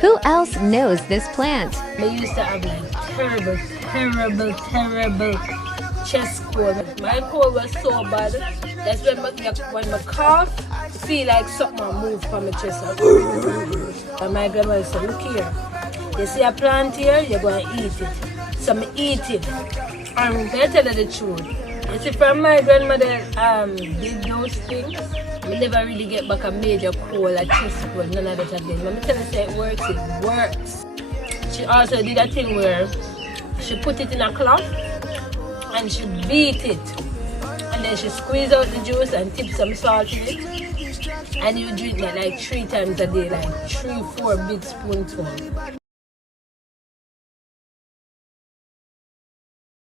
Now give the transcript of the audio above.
Who else knows this plant? I used to have like terrible chest cold. My cold was so bad. That's when my cough, feel like something move from my chest. And my grandmother said, look here. You see a plant here, you're going to eat it. So I eat it. I'm going to tell you the truth. You see, from my grandmother did those things, I never really get back a major cold, a chest cold, none of that again. Let me tell you, say it works. She also did a thing where she put it in a cloth and she beat it. And then she squeeze out the juice and tip some salt in it. And you drink that like 3 times a day, like 3-4 big spoonfuls.